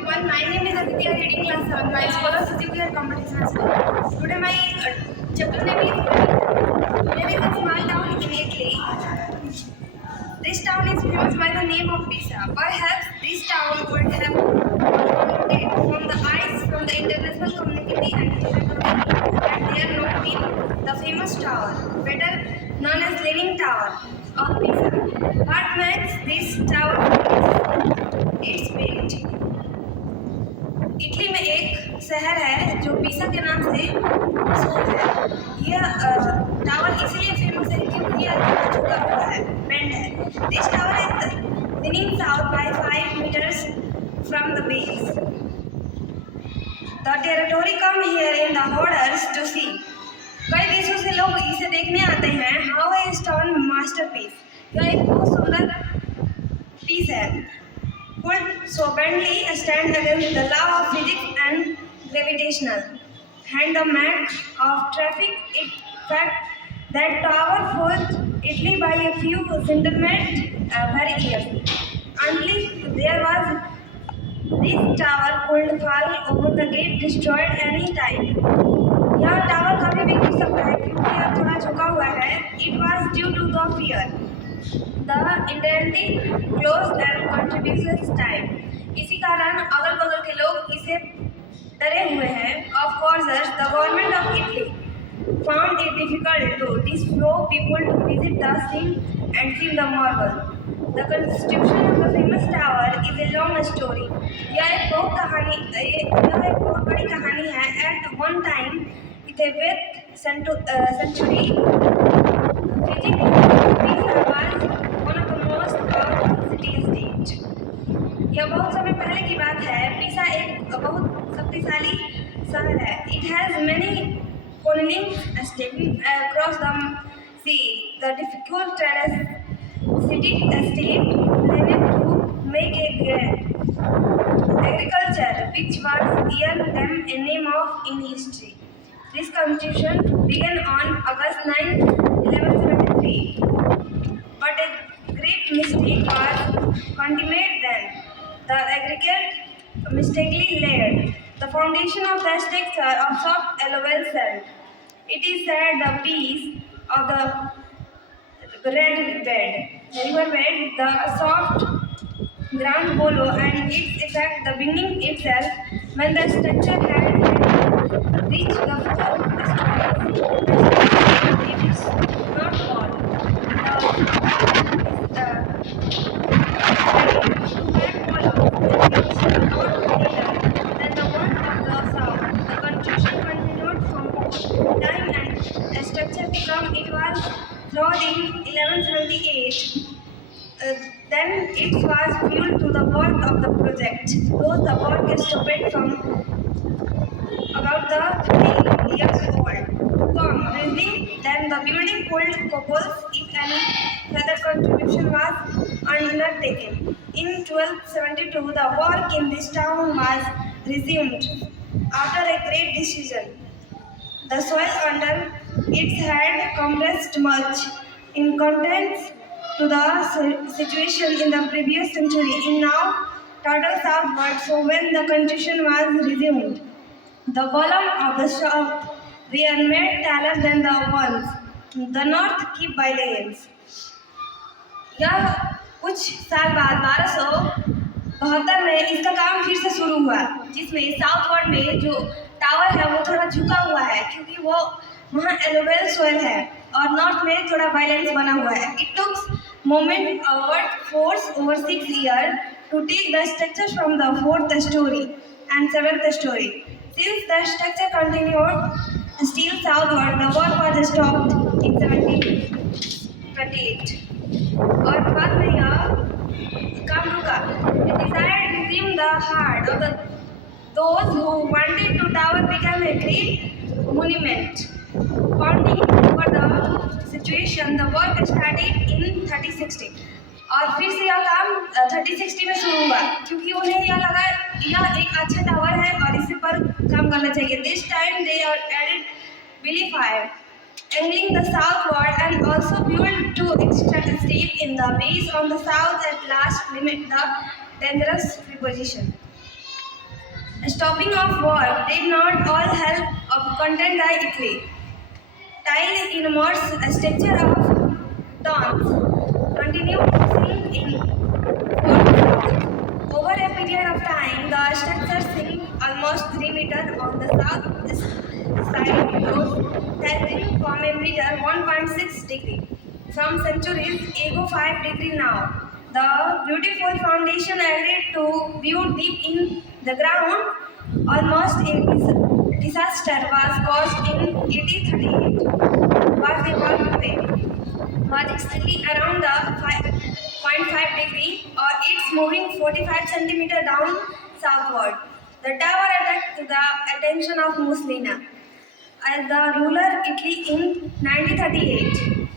everyone, my name is Aditya, reading class 7, my scholar Suzuki Competition School. Today my chapter name is There is a small town in Italy. This town is famous by the name of Pisa. Perhaps this town would have floated from the eyes from the international community and territory had there not been the famous tower, better known as Leaning Tower of Pisa. What makes this tower famous? Its built. Italy में एक शहर है जो पीसा के नाम से मशहूर है। यह टावर इसलिए फेमस है क्योंकि यह झुका हुआ है, बेंड है। This tower is leaning south by 5 meters from the base. The territory come here in the orders to see. कई देशों से लोग इसे देखने आते हैं। How a stone masterpiece. यह एक बहुत सुंदर पीस है। Could so bendly stand against the law of physics and gravitational. And the map of traffic, in fact, that tower forced Italy by a few centimeters very years. Until there was this tower could fall over the gate destroyed any time. यह tower कभी भी गिर सकता है क्योंकि यह थोड़ा झुका हुआ है। It was due to the fear. The intending close and contributions time. इसी कारण अगल बगल के लोग इसे डरे हुए हैं। Of course, the government of Italy found it difficult to disflow people to visit the scene and see the marvel. The constitution of the famous tower is a long story. यह एक बहुत बड़ी कहानी है। At one time, in the 5th century, Pisa was one of the most powerful city-state. यह बहुत समय पहले की बात है। पीसा एक बहुत शक्तिशाली शहर है। It has many colonial estates across the sea. The difficult city-state planned to make a grand agriculture, which was earned them a name of in history. This constitution began on August 9, 1173. But a great mistake was committed then. The aggregate mistakenly laid the foundation of the structure of soft alluvial sand. It is said the piece of the red river bed, the soft ground below, and its effect the beginning itself, when the structure had reached the fourth story. It is not fall. It was flawed in 1178. Then it was fuel to the work of the project. Though the work stopped from about the 30 years old. Then the building could propose if any further contribution was undertaken. In 1272, the work in this town was resumed after a great decision. The soil under it had compressed much in contrast to the situation in the previous century. In now total southward, so when the construction was resumed, the column of the south were made taller than the ones the north kept by lanes. यह कुछ साल बाद 1272 में इसका काम फिर से शुरू हुआ, जिसमें साउथवर्ड में जो टावर है वो थोड़ा झुका हुआ है क्योंकि वो वहाँ एलोवेल सोयल है और नॉर्थ में थोड़ा बैलेंस बना हुआ है। It took moment of force over 6 years to take the structure from the 4th story and 7th story. Since the structure continued still southward, the work was stopped in 1728. और बाद में यह काम रुका। The desire resumed the heart of those who wanted to tower become a great monument. Pondering over the situation, the work started in 3060. और फिर से यह काम 3060 में शुरू हुआ क्योंकि उन्हें यह लगा यह एक अच्छा टावर है और इस पर काम करना चाहिए। This time they added Billy Fire, angling the southward, and also built 2 extra steps in the base on the south at last limit the dangerous preposition. Stopping of war did not all help of content the Italy. Tile in Morse structure of tones continued to sink in fourth. Over a period of time, the structure sink almost 3 meters on the south side, those helping from a meter 1.6 degree. From centuries, ego 5 degree now. The beautiful foundation agreed to view deep in the ground, almost in disaster was caused in 1838. Was the world today? Was still around the 5.5 degree or it's moving 45 centimeter down southward. The tower attracted the attention of Mussolini as the ruler Italy in 1938.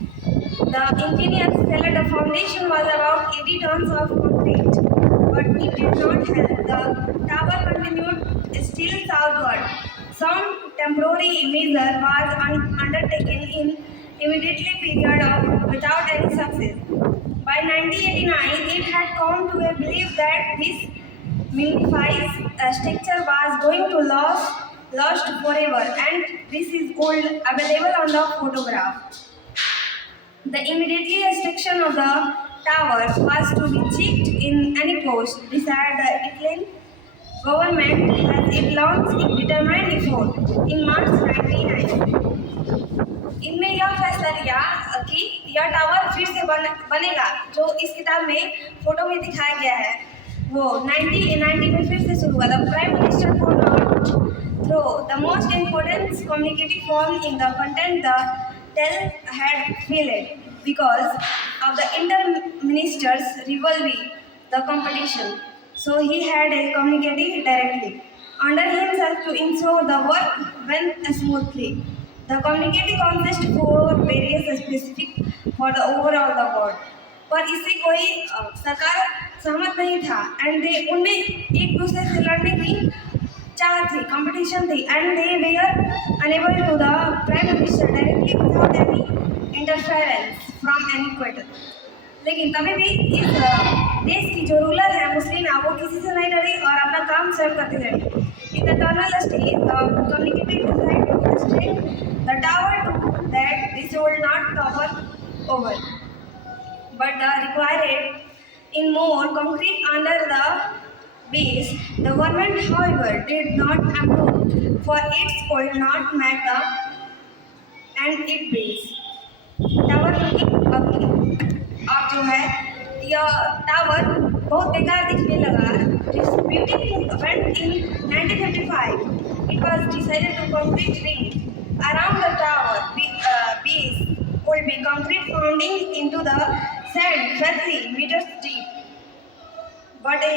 The engineers felt the foundation was about 80 tons of concrete, but it did not help. The tower continued still southward. Some temporary measure was undertaken in immediately period of without any success. By 1989, it had come to a belief that this magnified structure was going to lost forever, and this is gold available on the photograph. The immediate restriction of the tower was to be checked in any post beside the Italian government as it launched its determined effort in March 1999. इनमें यह फैसला लिया कि यह tower फिर से बनेगा जो इस किताब में फोटो में दिखाया गया है वो 1990 में फिर से शुरू हुआ द प्राइम मिनिस्टर को not throw the most important communicative form in the content the tale had failed because of the inter-ministers rivalry, the competition. So he had a communicating directly under himself to ensure the work went smoothly. The communicating consists for various specific for the overall the board. पर इससे कोई सरकार सहमत नहीं था and they उनमें एक दूसरे से लड़ने की चाह थी कंपटीशन थी and they were unable to the prime minister directly without any interference from any quarter लेकिन तभी भी इस देश की जो रूलर है मुस्लिम वो किसी से नहीं डरी और अपना काम स्वयं करते रहे in the eternal stage the communicative design to strength the tower to that this will not cover over but the required in more concrete under the base. The government, however, did not approve for its could not make the and it base. Tower अब जो है यह tower बहुत बेकार दिखने लगा disputing went in 1955 it was decided to complete ring around the tower base would be concrete founding into the sand 30 meters deep but a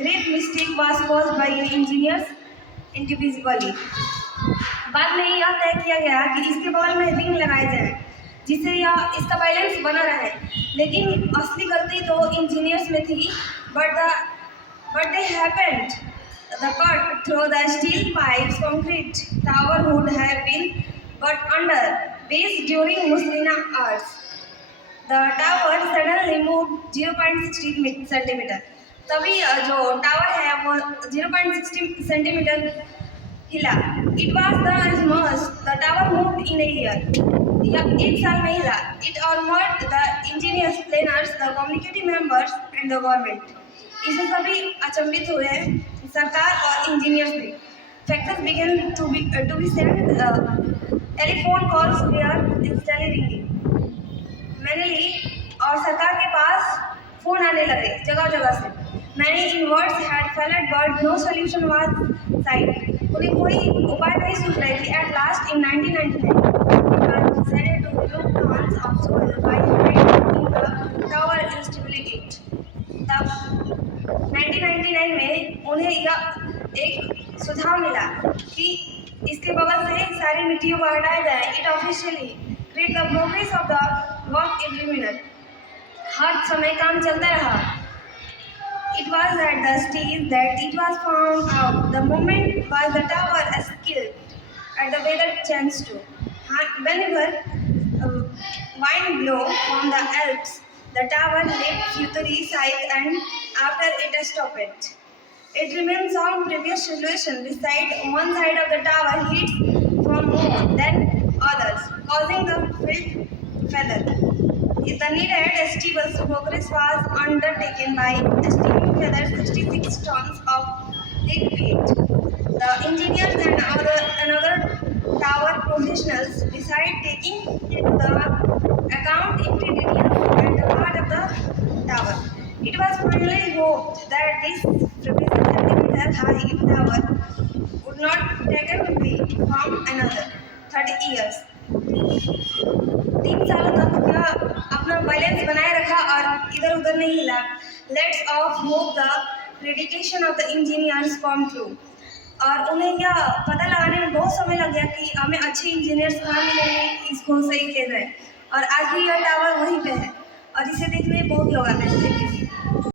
great mistake was caused by engineers individually बाद में यह तय किया गया कि इसके बगल में रिंग लगाए जाए जिससे यह इसका बैलेंस बना रहे लेकिन असली गलती तो इंजीनियर्स में थी but they happened the cut through the steel pipes concrete tower would have been got under base during Mussolini hours. The tower suddenly moved 0.60 centimeter. तभी जो टावर है वो 0.60 सेंटीमीटर हिला. It was the most the tower moved in a year. यह एक साल में हिला. It armored the engineers, planners, the community members and the government. इससे सभी अचंभित हुए सरकार और इंजीनियर्स भी. Factors began to be sent. Telephone calls were instantly ringing. मैंने और सरकार के पास फोन आने लगे जगह जगह से. Many inwards had failed but no solution was sight. उन्हें कोई उपाय नहीं सूझ रही थी. At last in 1999, it was decided to remove tons of soil by making the tower instability. तब 1999 में उन्हें यह एक सुझाव मिला कि इसके बगल से सारी मिट्टियों को हटाया जाए. It officially create the progress of the work every minute. हर समय काम चलता रहा. It was at the stage that it was found out the moment was the tower skilled at the weather changed to. Whenever wind blow from the Alps, the tower left fury side and after it stopped. It remains on previous solution. One side of the tower heats from more than others, causing the filt feather. The needed stable progress was undertaken by steaming feather 66 tons of thick weight. The engineers and other tower professionals decide taking into the account interior and the part of the tower. It was finally hoped that this 57 high tower would not take away from another 30 years. 3 सालों तक यह अपना balance बनाए रखा और इधर उधर नहीं हिला. Let's of hope the prediction of the engineers come true. और उन्हें यह पता लगाने में बहुत समय लग गया कि हमें अच्छे इंजीनियर्स कहाँ मिलेंगे कि इसको सही किया जाए. और आज भी यह टावर वहीं पे है और इसे देखने बहुत लोग आते हैं.